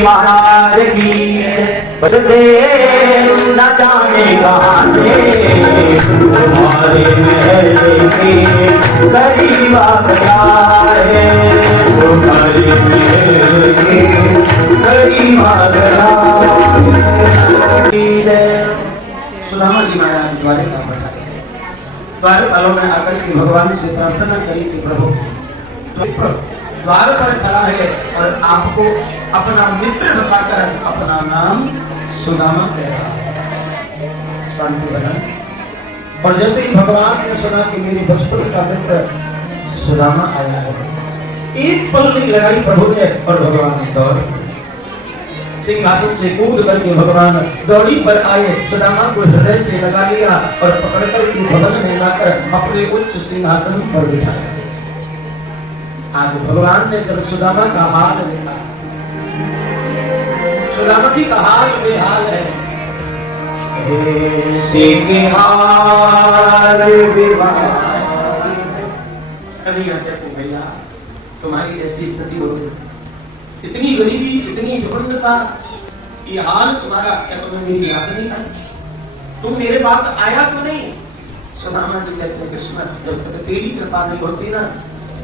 महाराज की बदले न जाने कहाँ से तुम्हारे महल के करीब आ गया है, तुम्हारे महल के करीब आ गया है। सुदामा जी महाराज द्वारे का बताया द्वारपालों में आकर के भगवान से प्रार्थना करी कि प्रभु द्वार पर खड़ा है और आपको अपना मित्र बताकर अपना नाम सुदामा कह रहा है। शांति बना। और जैसे ही भगवान ने सुना कि मेरे बचपन का मित्र सुदामा आया है, एक पल नहीं लगाई प्रभु ने और भगवान ने दौड़ सिंहासन से कूद करके भगवान दौड़ी पर आए, सुदामा को हृदय से लगा लिया और पकड़कर के भवन में लाकर अपने उच्च सिंहासन पर बिठाया। आज भगवान ने जब सुदामा का हाल देखा, सुदामा जी का हाल बेहाल है। भैया तुम्हारी ऐसी स्थिति हो गई, इतनी गरीबी, इतनी विपन्नता, ये हाल तुम्हारा, क्या तुम्हें मेरी याद नहीं आई? तुम मेरे पास आया क्यों नहीं? सुदामा जी कहते हैं कृष्ण, जब तक तेरी कृपा नहीं होती ना,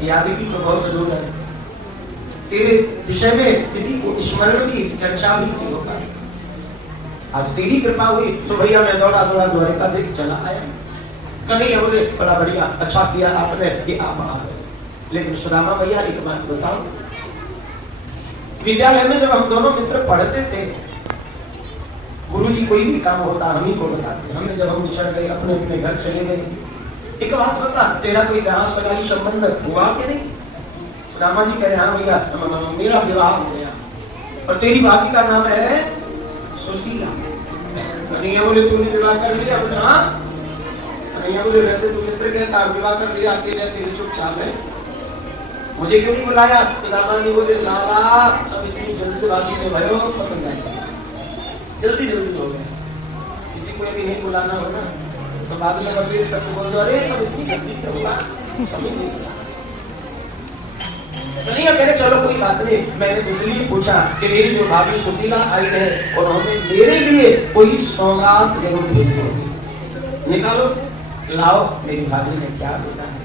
याद की तो बहुत जरूर है, तेरे विषय में किसी को स्मरण भी, चर्चा भी नहीं होता। आज तेरी कृपा हुई तो भैया मैं दौड़ा दौड़ा द्वारिका देख चला आया। कन्हैया बोले बड़ा बढ़िया, अच्छा किया आपने कि आप आ गए। लेकिन सुदामा भैया एक बात बताओ, विद्यालय में जब हम दोनों मित्र पढ़ते थे, गुरु जी कोई भी काम होता हम ही को बताते। हमें जब हम बिछड़ गए, अपने अपने घर चले गए, एक बात बता, तेरा कोई ब्याह सगाई संबंध हुआ कि नहीं? रामा जी कह रहे हाँ भैया मेरा विवाह हो गया और तेरी भाभी का नाम है सुशीला। कन्हैया बोले तूने विवाह कर लिया? हाँ। कन्हैया बोले वैसे तू मित्र के साथ विवाह कर लिया, अकेले अकेले चुपचाप है, मुझे क्यों नहीं बुलाया? रामा जी बोले लाला सब इतनी जल्दबाजी में भयो पकड़ जाए, जल्दी जल्दी हो गए, किसी को यदि नहीं बुलाना हो ना तो बाद में कभी सब बोल दो अरे सब इतनी जल्दी क्यों हुआ, समझ नहीं आया। नहीं कह रहे चलो कोई बात नहीं, मैंने इसलिए पूछा कि मेरी जो भाभी सुशीला आई है उन्होंने मेरे लिए कोई सौगात जरूर भेजी होगी, निकालो लाओ मेरी भाभी ने क्या देना है।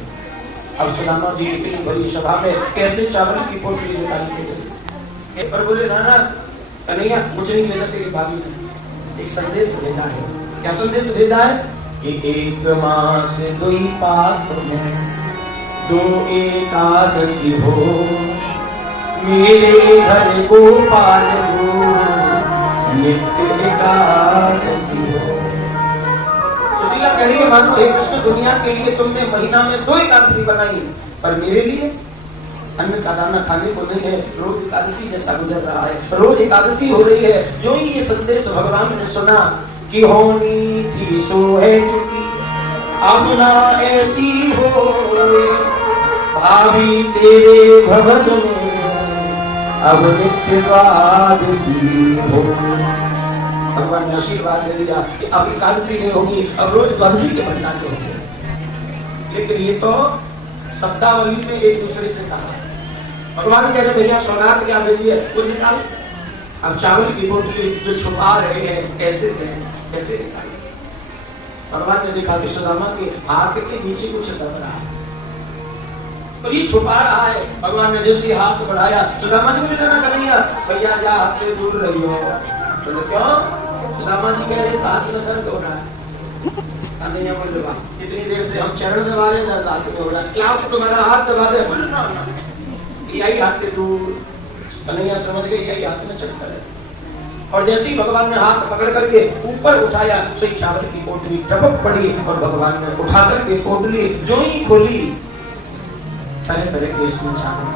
अब सुदामा जी इतनी बड़ी सभा में कैसे चावल की पोटली निकाल के चले पर बोले ना ना कन्हैया कुछ नहीं लेना, तेरी भाभी ने एक संदेश भेजा है। क्या संदेश भेजा है कि एक मास दुई पात्र में दो एकादशी हो, मेरे घर गोपाल हो, नित्य एकादशी हो। सुशीला कह रही है मानो हे कृष्ण दुनिया के लिए तुमने महीना में 2 एकादशी बनाई, पर मेरे लिए अन्न का दाना खाने को नहीं है। रोज एकादशी जैसा गुजर रहा है, रोज एकादशी हो रही है। जो ही ये संदेश भगवान ने सुना कि होनी थी सो है चुकी, अब ना ऐसी हो भाभी तेरे भवन में, अब नित्य एकादशी हो। भगवान ने आशीर्वाद दे दिया कि अब एकादशी नहीं होगी, अब रोज द्वादशी के भंडारे होंगे। लेकिन ये तो शब्दावली में एक दूसरे से कहा। भगवान कह रहे भैया सौगात क्या भेजी है वो निकाल। अब चावल की बोतली जो छुपा रहे हैं कैसे दें, कैसे निकालें? भगवान ने देखा कि सुदामा के हाथ के नीचे कुछ दब रहा है, तो ये छुपा रहा है। भगवान ने जैसे हाथ बढ़ाया, सुदामा जी को जाना कन्हैया भैया जा हाथ से दूर रही हो। तो क्यों? सुदामा जी कह रहे हाथ में दर्द हो रहा है। कन्हैया बोले वाह इतनी देर से हम चरण दबा रहे हैं, हाथ में हो रहा है, क्या तुम्हारा हाथ दबा दे? यही हाथ से दूर। कन्हैया समझ गए यही हाथ में चढ़ता है। और जैसे ही भगवान ने हाथ पकड़ करके ऊपर उठाया तो एक चावल की पोटली टपक पड़ी और भगवान ने उठा करके पोटली जो ही खोली, तरह तरह के इसमें चावल,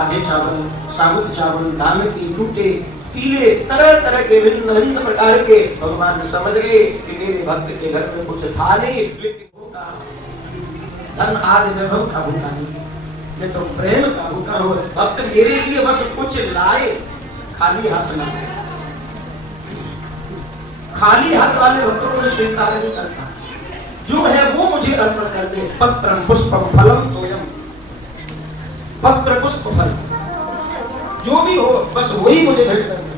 आधे चावल, साबुत चावल, दाने की टूटे पीले, तरह तरह के विभिन्न प्रकार के। भगवान ने समझ गए कि मेरे भक्त के घर में कुछ था नहीं, लेकिन होगा धन आदि वैभव का भूखा नहीं, मैं तो प्रेम का भूखा हूँ। भक्त मेरे लिए बस कुछ लाए, खाली हाथ ना, खाली हाथ वाले भक्तों को स्वीकार नहीं करता। जो है वो मुझे अर्पण कर दे। पत्रम पुष्पम फलम तोयम, पत्र पुष्प उसको फल, जो भी हो बस वही मुझे भेंट कर दो।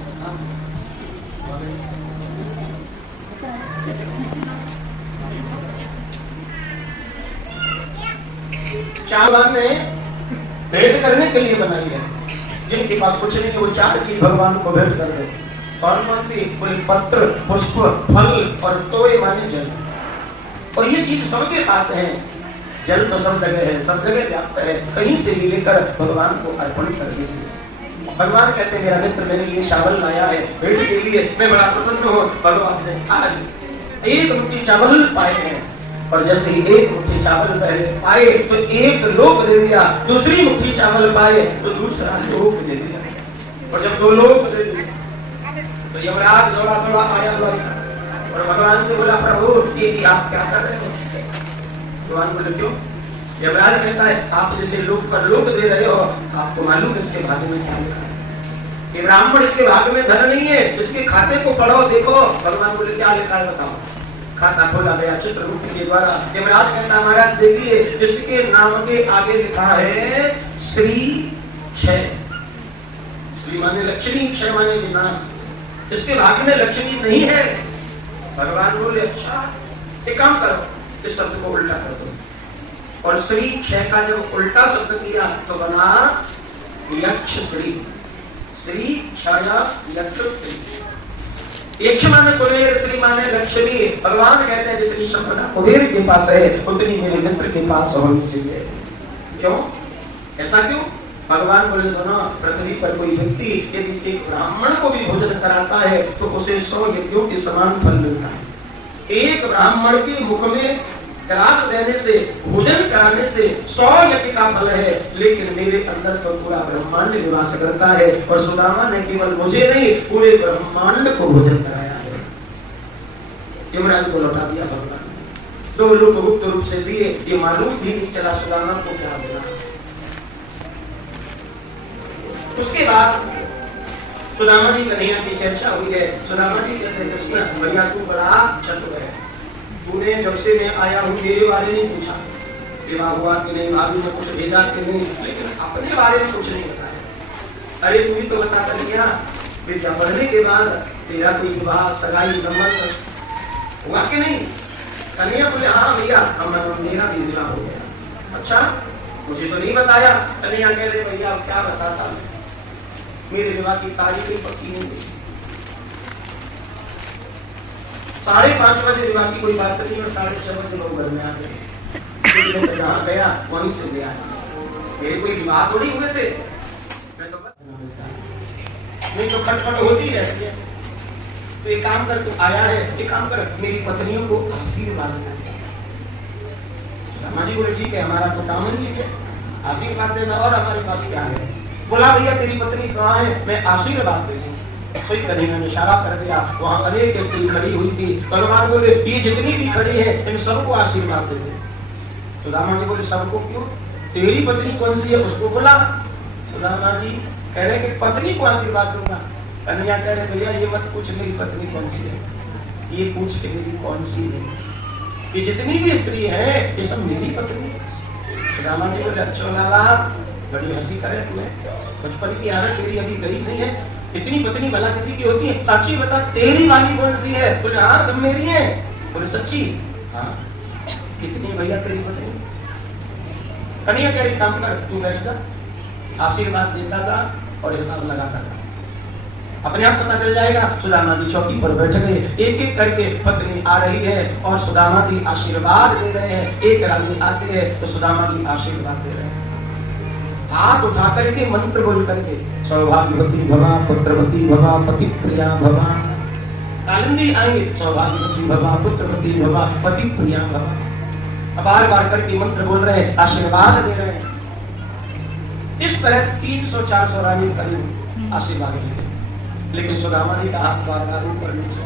भगवान ने भेंट करने के लिए बनाई है। जिनके पास कुछ नहीं है वो 4 चीज भगवान को भेंट कर दे। कौन कौन सी? कोई पत्र, पुष्प, फल और तोय माने जल। और ये चीज सबके पास है। जल तो सब जगह है, सब जगह व्याप्त है। कहीं से भी लेकर भगवान को अर्पण कर दीजिए। भगवान कहते हैं मेरा मित्र मेरे लिए चावल लाया है भेंट के लिए, मैं बड़ा प्रसन्न हूँ। भगवान ने आज 1 मुट्ठी चावल पाए हैं और जैसे ही 1 मुट्ठी चावल पहले पाए तो 1 लोक दे दिया, दूसरी मुट्ठी चावल पाए तो दूसरा लोक दे दिया। और जब 2 लोक दे दिए तो यमराज दौड़ा दौड़ा आया और भगवान से बोला प्रभु ये आप क्या कर रहे हो? भगवान बोले क्यों? यमराज कहता है आप जैसे लोक पर लोक दे रहे हो, आपको मालूम इसके भाग्य में क्या लिखा है? ये ब्राह्मण इसके भाग्य में धन नहीं है, इसके खाते को पढ़ो देखो। भगवान बोले क्या लिखा है बताओ? खाता खोला गया चित्रगुप्त के द्वारा। यमराज कहता महाराज देखिए जिसके नाम के आगे लिखा है श्री क्षय, श्री माने लक्ष्मी, क्षय माने विनाश, इसके भाग्य में लक्ष्मी नहीं है। भगवान बोले अच्छा एक काम करो इस शब्द को उल्टा कर दो। और श्री क्षय का जब उल्टा शब्द किया तो बना यक्ष श्री, श्री क्षय यक्ष श्री। यक्ष माने कुबेर, श्री माने लक्ष्मी। भगवान कहते हैं जितनी संपदा कुबेर के पास है उतनी मेरे मित्र के पास होनी चाहिए। क्यों? ऐसा क्यों? भगवान बोले सुनो पृथ्वी पर कोई व्यक्ति यदि एक ब्राह्मण को भी भोजन कराता है तो उसे 100 यज्ञों के समान फल मिलता है। एक ब्राह्मण के मुख में ग्रास देने से, भोजन कराने से 100 यज्ञ का फल है। लेकिन मेरे अंदर तो पूरा ब्रह्मांड निवास करता है और सुदामा ने केवल मुझे नहीं पूरे ब्रह्मांड को भोजन कराया है। यमराज को लौटा दिया भगवान। 2 लोग गुप्त रूप से दिए, ये मालूम भी नहीं चला सुदामा को क्या मिला। उसके बाद सुदामा जी कन्हैया की चर्चा हुई है। सुदामा जी कहते हैं भैया तू बड़ा चतुर है, तूने जब से मैं आया हूँ मेरे बारे में पूछा, विवाह हुआ कि नहीं, भाभी ने कुछ भेजा कि नहीं, लेकिन अपने बारे में कुछ नहीं बताया। अरे तू भी तो बता कर गया विद्या पढ़ने के बाद तेरा कोई विवाह सगाई संबंध हुआ कि नहीं? कन्हैया बोले हाँ भैया मेरा भी विवाह हो गया। अच्छा मुझे तो नहीं बताया। कन्हैया कह रहे भैया क्या बताता, मेरे विवाह की तारीख ही पक्की नहीं हुई। 5:30 बजे विवाह की कोई बात नहीं और 6:30 बजे लोग घर में आ गए। जहाँ गया वहीं से गया, मेरे कोई विवाह थोड़ी हुए थे। मैं तो खटपट होती रहती है। तो एक काम कर, तू आया है एक काम कर मेरी पत्नियों को आशीर्वाद दे। बोले ठीक है हमारा तो काम ही है आशीर्वाद देना, और हमारे पास क्या है? बोला भैया तेरी पत्नी कहाँ है, मैं आशीर्वाद दे दूं। कोई कन्हैया ने इशारा कर दिया, वहां अनेक व्यक्ति खड़ी हुई थी। भगवान बोले ये जितनी भी खड़ी है इन सबको आशीर्वाद दे दे। सुदामा जी बोले सबको क्यों? तेरी पत्नी कौन सी है उसको बोला। सुदामा जी कह रहे कि पत्नी को आशीर्वाद दूंगा। कन्हैया कह रहे भैया ये मत पूछ मेरी पत्नी कौन सी है, ये पूछ के मेरी कौन सी है, ये जितनी भी स्त्री है ये सब मेरी पत्नी। सुदामा जी बोले अच्छा लाला बड़ी हंसी करे तुम्हें, बचपन की आदत तेरी अभी गई नहीं है, इतनी पत्नी भला किसी की होती है? सच्ची बता तेरी वाली कौन सी है? बोले हाँ तुम मेरी है। बोले सच्ची? हाँ। कितनी भैया तेरी पत्नी? कन्हैया कह रही काम कर तू बैठ जा, आशीर्वाद देता था और हिसाब लगाता था, अपने आप पता चल जाएगा। सुदामा जी चौकी पर बैठ गए, एक एक करके पत्नी आ रही है और सुदामा जी आशीर्वाद दे रहे हैं। एक रानी आती है तो सुदामा जी आशीर्वाद दे रहे हैं, हाथ उठा करके मंत्र बोल करके सौभाग्यवती भवा, पुत्रवती भवा, पति प्रिया भवा। कालिंदी आएंगे सौभाग्यवती भवा, पुत्रवती भवा, पति प्रिया भवा। बार बार करके मंत्र बोल रहे हैं, आशीर्वाद दे रहे हैं। इस तरह 300-400 रानी करीब आशीर्वाद दे, लेकिन सुदामा जी का हाथ बार बार ऊपर नहीं।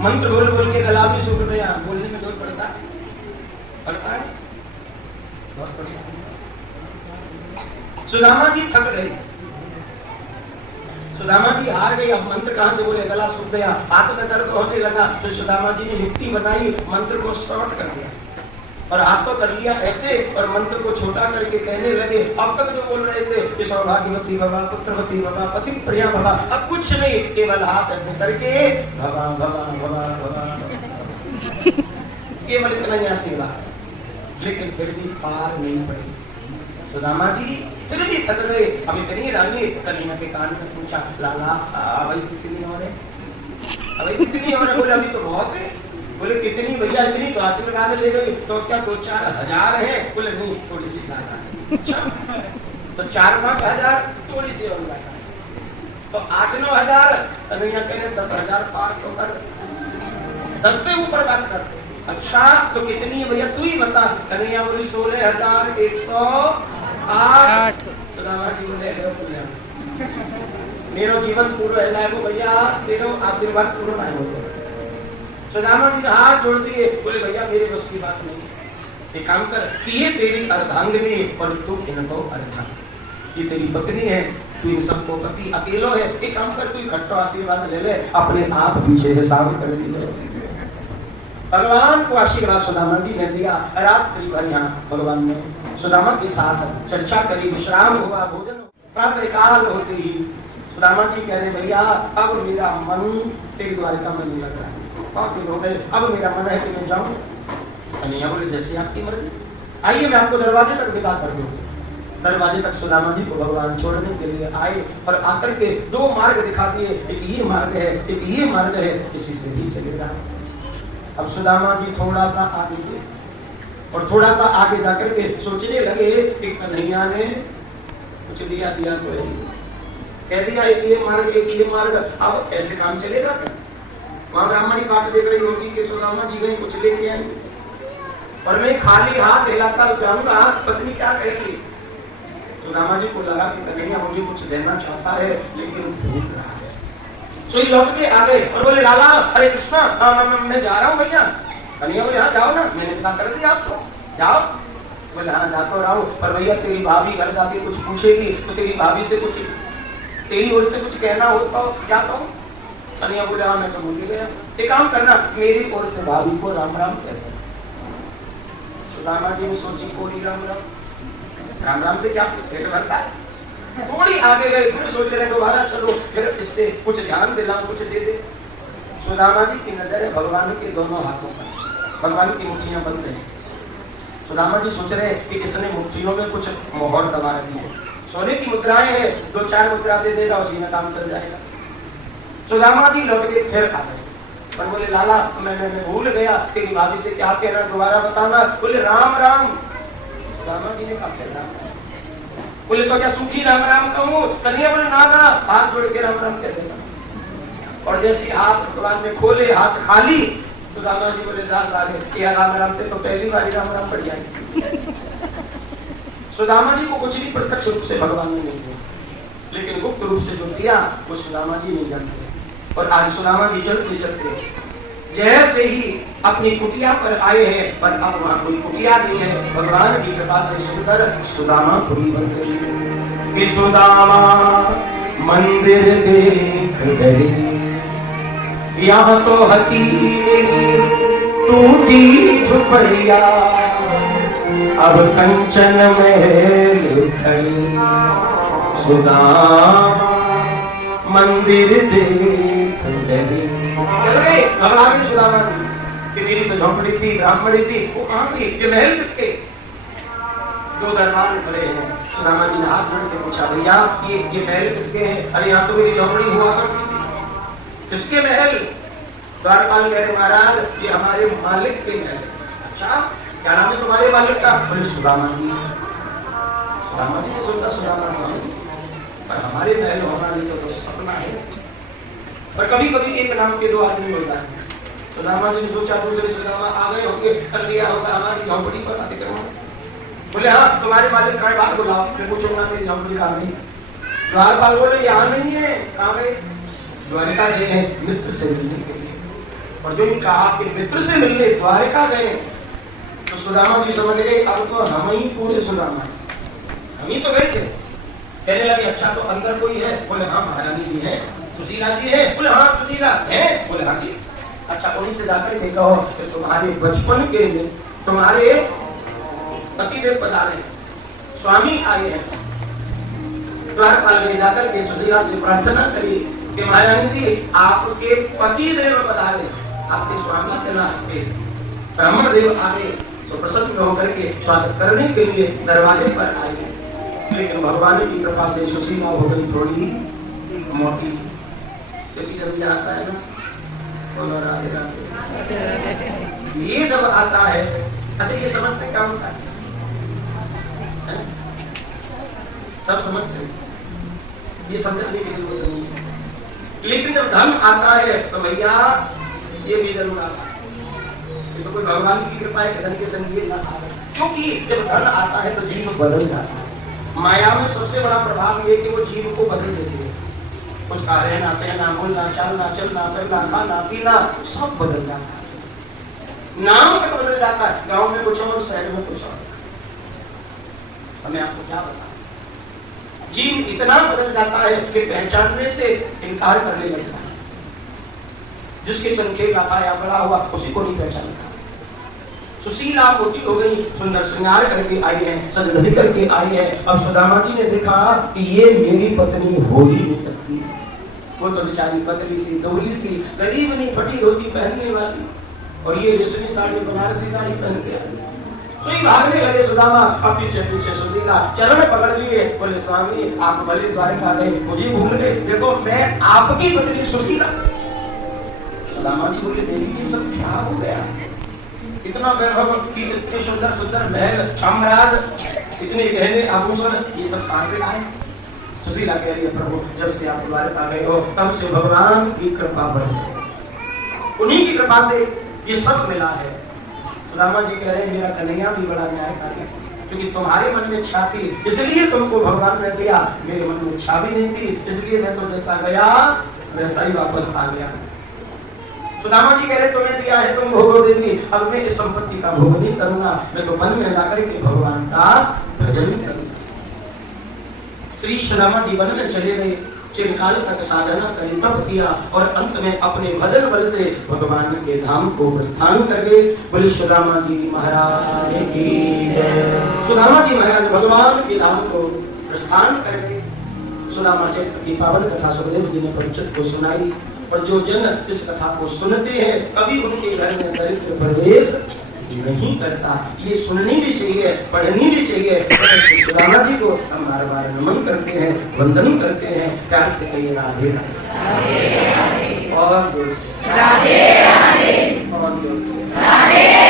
मंत्र बोल बोल के गला भी सूख गया, बोलने में जोर पड़ता है बहुत पड़ता। सुदामा जी थक गए, सुदामा जी हार गए। अब मंत्र कहां से बोले, गला सूख गया, हाथ में दर्द होने लगा। तो सुदामा जी ने युक्ति बताई, मंत्र को शॉर्ट कर दिया। और हाथ तो कर लिया ऐसे और मंत्र को छोटा करके कहने लगे। अब तक जो बोल रहे थे कि सौभाग्यवती भवा, पुत्रवती भवा, पति प्रिया भवा, अब कुछ नहीं, केवल हाथ ऐसे करके भवा भवा भवा भवा, केवल इतना ही सेवा। लेकिन फिर भी पार नहीं पड़ी। सुदामा जी फिर भी थक गए। अब इतनी रानी कन्हैया के कान में पूछा, लाला अभी कितनी और है, अभी कितनी और है? बोले अभी तो बहुत है। बोले कितनी भैया? इतनी तो हाथ लगा ले गई, तो क्या 2-4 हजार है? बोले नहीं, थोड़ी सी ज्यादा है। अच्छा, तो 4-5 हजार, थोड़ी सी और ज्यादा, तो 8-9 हजार। कन्हैया कह रहे 10 हजार पार तो कर, 10 से ऊपर बात करते। अच्छा तो कितनी है भैया, तू ही बता। कन्हैया बोली 16,108। सुदामा जी बोले मेरो जीवन पूरा है वो भैया, तेरो आशीर्वाद पूरा नहीं होगा। सुदामा जी हाथ जोड़ दिए, बोले भैया मेरे बस की बात नहीं है, एक काम कर, ये तेरी अर्धांगिनी और तू इनको अर्धांग, ये तेरी पत्नी है, तू इन सबको पति अकेलो है, एक काम कर, तू इकट्ठा आशीर्वाद ले ले, अपने आप पीछे हिसाब कर लीजिए। भगवान को आशीर्वाद सुदामा जी ने दिया। रात्रि भर यहाँ भगवान ने सुदामा के साथ चर्चा करी, विश्राम हुआ, भोजन। प्रातः काल होते ही सुदामा जी कह रहे भैया अब मेरा मन तेरी द्वारिका में नहीं लग रहा है, बहुत दिन हो गए, अब मेरा मन है कि मैं जाऊं। कन्हैया बोले जैसे आपकी मर्जी, आइए मैं आपको दरवाजे तक विदा कर दूं। दरवाजे तक सुदामा जी को भगवान छोड़ने के लिए आए और आकर के 2 मार्ग दिखा दिए, एक ये मार्ग है, एक ये मार्ग है, किसी से भी चलेगा। अब सुदामा जी थोड़ा सा आगे गए और थोड़ा सा आगे जाकर के सोचने लगे कि कन्हैया ने कुछ दिया तो कह दिया एक ये मार्ग, एक ये मार्ग, अब ऐसे काम चलेगा क्या? वहां ब्राह्मणी काट देख रही होगी कि सुदामा जी गई कुछ लेके आई और मैं खाली हाथ हिलाता जाऊंगा, पत्नी क्या कहेगी? सुदामा जी को लगा कि कन्हैया मुझे कुछ देना चाहता है लेकिन भूख रहा है। तो लौट के आ गए और बोले लाला अरे कृष्णा मैं जा रहा हूँ भैया। कन्हैया बोले हाँ जाओ ना, मैंने इतना कर दिया आपको, जाओ। बोले हाँ जा तो रहा हूँ, पर भैया तेरी भाभी घर जाके कुछ पूछेगी तो तेरी भाभी से कुछ, तेरी ओर से कुछ कहना हो तो क्या कहूँ? कन्हैया बोले हाँ मैं तो भूल गया, एक काम करना मेरी ओर से भाभी को राम राम कह देना। सुदामा जी ने सोची कोई राम राम, राम राम से क्या पेट भरता है? थोड़ी आगे गए, फिर सोच रहे दोबारा चलो फिर इससे कुछ ध्यान दिलाऊं, कुछ दे दे। सुदामा जी की नजर है भगवान के दोनों हाथों पर, भगवान की मुट्ठियां बंद है। सुदामा जी सोच रहे कि इसने मुट्ठियों में कुछ मोहर दबा रखी है, सोने की मुद्राएं है, 2-4 मुद्रा दे देगा उसी में काम चल जाएगा। सुदामा जी लौट के फिर आ गए पर बोले लाला मैं भूल गया, तेरी भाभी से क्या कहना दोबारा बताना। बोले राम राम। सुदामा जी ने कहा राम। बोले तो क्या सूखी राम राम कहूँ? कन्हैया बोले ना ना, हाथ जोड़ के राम राम कह देना। और जैसे हाथ भगवान ने खोले, हाथ खाली, सुदामा जी बोले क्या राम राम थे तो पहली बार राम राम पड़ जाएगी। सुदामा जी को कुछ भी प्रत्यक्ष रूप से भगवान ने नहीं दिया, लेकिन गुप्त रूप से जो दिया वो सुदामा जी नहीं जानते। और आज सुदामा जी चलते चलते जैसे ही अपनी कुटिया पर आए हैं, पर अब वहां कोई कुटिया नहीं है, भगवान की कृपा से सुंदर सुदामापुरी बन गई। सुदामा मंदिर देख गए, यहाँ तो हकीम टूटी झुपड़िया, अब कंचन महल खड़ी, सुदामा मंदिर देख गए। सुदामा जी कि मेरी तो झोंपड़ी थी, ब्राह्मणी थी, वो कहाँ थी? ये महल किसके? 2 दरबार खड़े हैं। सुदामा जी ने हाथ जोड़ के पूछा भैया ये महल किसके हैं? अरे यहाँ तो मेरी झोंपड़ी हुआ करती थी। किसके महल? द्वारपाल कह रहे महाराज ये हमारे मालिक के महल। अच्छा क्या नाम है तुम्हारे मालिक का? बोले सुदामा जी। सुदामा जी ने सोचा सुदामा स्वामी, पर हमारे महल होना नहीं तो सपना है, पर कभी कभी एक नाम के 2 आदमी होता है। सुदामा जी ने सोचा दूसरे सुदामा आ गए होंगे, कर दिया होगा हमारी झोंपड़ी पर अतिक्रमण। बोले हाँ तुम्हारे मालिक का बात बुलाओ, मैं पूछूंगा मेरी झोंपड़ी कहाँ गई? द्वारपाल बोले यहाँ नहीं है। कहाँ गए? द्वारिका गए हैं मित्र से मिलने के लिए। और जो कहा कि मित्र से मिलने द्वारिका गए, तो सुदामा जी समझ गए अब तो हम ही पूरे सुदामा, हम ही तो गए थे। कहने लगे अच्छा तो अंदर कोई है? बोले हाँ महारानी जी है। सुशीला जी है? बोले हाँ सुशीला है। बोले हाँ जी। अच्छा उन्हीं से जाकर के कहो कि तुम्हारे बचपन के लिए, तुम्हारे पतिदेव पधारे, स्वामी आए हैं। द्वारपाल में जाकर के सुशीला से प्रार्थना करी कि महारानी जी आपके पतिदेव पधारे, आपके स्वामी के नाम पे ब्राह्मण देव आए तो प्रसन्न होकर के स्वागत करने के लिए दरवाजे पर आए। लेकिन भगवान की कृपा से सुशीला हो गई थोड़ी मोटी, क्योंकि जब ये आता है ना बोलो राधे राधे, ये जब आता है अच्छा ये समझते क्या होता है? सब समझते हैं, ये समझने की जरूरत नहीं है। लेकिन जब धन आता है तो भैया ये भी जरूर आता है, तो कोई भगवान की कृपा है धन के संग ये ना आए, क्योंकि जब धन आता है तो जीव बदल जाता है। माया में सबसे बड़ा प्रभाव ये कि वो जीव को बदल देती है। कुछ खा रहे ना पहना बोलना चलना चलना करना खाना पीना सब बदल जाता है, नाम तक बदल जाता है। गांव में कुछ और शहर में कुछ और। हमें आपको क्या बताएं, जीव इतना बदल जाता है कि पहचानने से इनकार करने लगता है। जिसके संख्या का पाया बड़ा हुआ उसी को नहीं पहचानता। सुशीला मोटी हो गई, सुंदर श्रृंगार करके आई है, सजधज करके आई है। अब सुदामा जी ने देखा कि ये मेरी पत्नी हो ही नहीं सकती, वो तो बेचारी पतली सी दुबली सी गरीब नहीं फटी धोती पहनने वाली, और ये रेशमी साड़ी बनारसी साड़ी पहन के आई। तो ये भागने लगे सुदामा, अब पीछे पीछे सुशीला चरण पकड़ लिए, बोले स्वामी आप भले द्वारका गए मुझे भूल गए, देखो मैं आपकी पत्नी सुशीला। सुदामा जी बोले देवी ये सब क्या हो गया, इतना वैभव की इतने सुंदर सुंदर महल साम्राज्य इतने गहने आभूषण ये सब कहां से आए? सुशीला कह रही है प्रभु जब से आप द्वारका गए हो तब से भगवान की कृपा बरसी, उन्हीं की कृपा से ये सब मिला है। सुदामा जी कह रहे हैं मेरा कन्हैया भी बड़ा न्यायकारी, क्योंकि तुम्हारे मन में इच्छा थी इसलिए तुमको भगवान ने दिया, मेरे मन में इच्छा भी नहीं थी इसलिए मैं तो जैसा गया वैसा ही वापस आ गया। सुदामा जी कह रहे तुम्हें दिया है तुम भोग देंगी, अब मैं इस संपत्ति का भोग नहीं करूंगा, मैं तो मन में जाकर के भगवान का भजन करूंगा। श्री सुदामा जी वन में चले गए, चिरकाल तक साधना करी, तप किया और अंत में अपने भजन बल से भगवान के धाम को प्रस्थान कर गए। बोले सुदामा जी महाराज की जय। सुदामा जी महाराज भगवान के धाम को प्रस्थान कर गए। सुदामा चरित्र की पावन कथा सुखदेव जी ने परीक्षित को सुनाई, और जो जन इस कथा को सुनते हैं कभी उनके घर में दरिद्र प्रवेश नहीं करता। ये सुननी भी चाहिए, पढ़नी भी चाहिए। सुदामा जी को हम बार बार नमन करते हैं, वंदन करते हैं, प्यार से कहिए राधे राधे और जोर से राधे राधे और जोर से राधे।